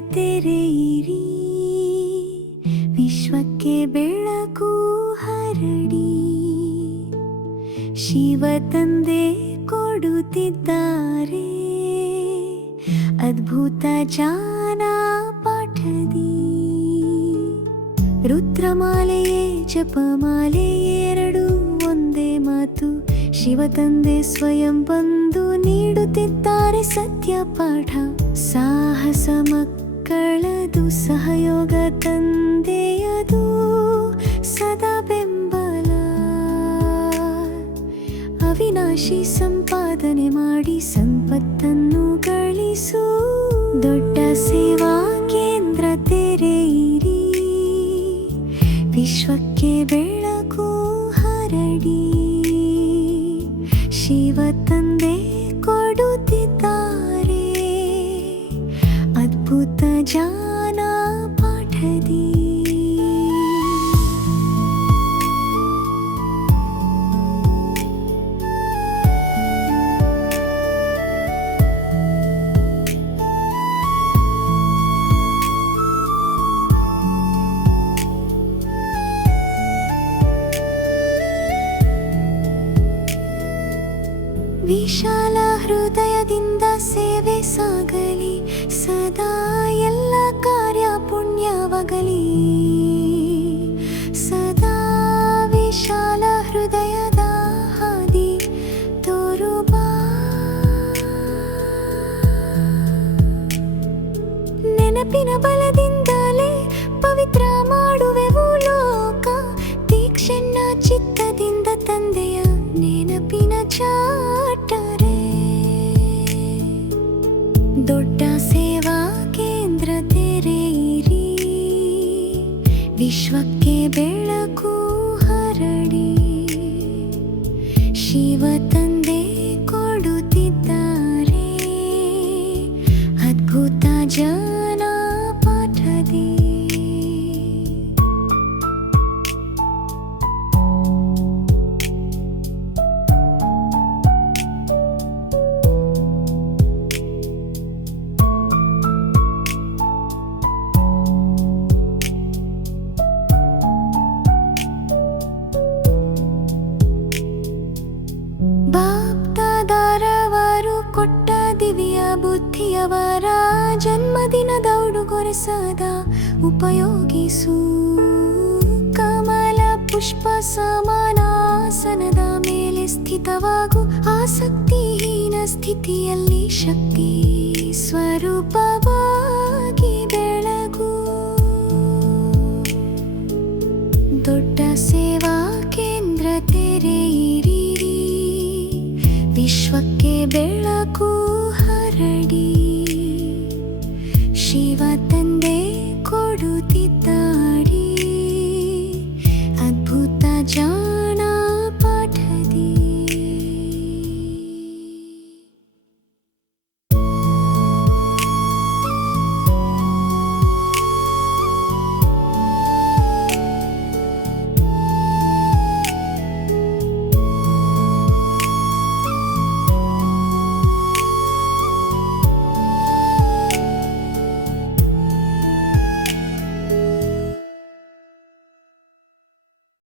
ತೆರೆಯಿರಿ. ವಿಶ್ವಕ್ಕೆ ಬೆಳಕು ಹರಡಿ. ಶಿವ ತಂದೆ ಕೊಡುತ್ತಿದ್ದಾರೆ. ಅದ್ಭುತ ಜಾನ ಪಾಠದಿ. ರುದ್ರಮಾಲೆಯೇ ಜಪಮಾಲೆ ಎರಡು ಒಂದೇ ಮಾತು. ಶಿವ ತಂದೆ ಸ್ವಯಂ ಬಂದು ನೀಡುತ್ತಿದ್ದಾರೆ ಸತ್ಯ ಪಾಠ. ಸಾಹಸ ಮಕ್ಕ ಮಕ್ಕಳದು ಸಹಯೋಗ ತಂದೆಯದು ಸದಾ ಬೆಂಬಲ. ಅವಿನಾಶಿ ಸಂಪಾದನೆ ಮಾಡಿ ಸಂಪತ್ತನ್ನು ಗಳಿಸು. ದೊಡ್ಡ ಸೇವಾ ಕೇಂದ್ರ ತೆರೆಯಿರಿ. ವಿಶ್ವಕ್ಕೆ ಬೆಳಕು ಹರಡಿ. ಶಿವ ತಂದೆ ಕೊಡುತ್ತಿದ್ದಾರೆ ಅದ್ಭುತ ಜಾನ ಪಾಠದಿ ವಿಶಾಲ ಹೃದಯದಿಂದ ಸೇವೆ ಸಾಗಲಿ, ಸದಾ ಎಲ್ಲ ಕಾರ್ಯ ಪುಣ್ಯವಾಗಲಿ. ಸದಾ ವಿಶಾಲ ಹೃದಯದ ಹಾದಿ ತೋರುಬಾ ನೆನಪಿನ ಬಲದಿಂದಲೇ ಪವಿತ್ರ ಮಾಡುವೆವು ದೊಡ್ಡ ಸೇವಾ ಕೇಂದ್ರ ತೆರೆಯಿರಿ. ವಿಶ್ವಕ್ಕೆ ಬೆಳಕು ಹರಡಿ. ಶಿವ ಬುದ್ಧಿಯವರ ಜನ್ಮದಿನದ ಉಡುಗೊರೆಸದ ಉಪಯೋಗಿಸು. ಕಮಲ ಪುಷ್ಪ ಸಮಾನಾಸನದ ಮೇಲೆ ಸ್ಥಿತವಾಗು ಆಸಕ್ತಿಹೀನ ಸ್ಥಿತಿಯಲ್ಲಿ ಶಕ್ತಿ ಸ್ವರೂಪವಾಗಿ ಬೆಳಗು. ದೊಡ್ಡ ಸೇವಾ ಕೇಂದ್ರ ತೆರೆಯಿರಿ. ವಿಶ್ವ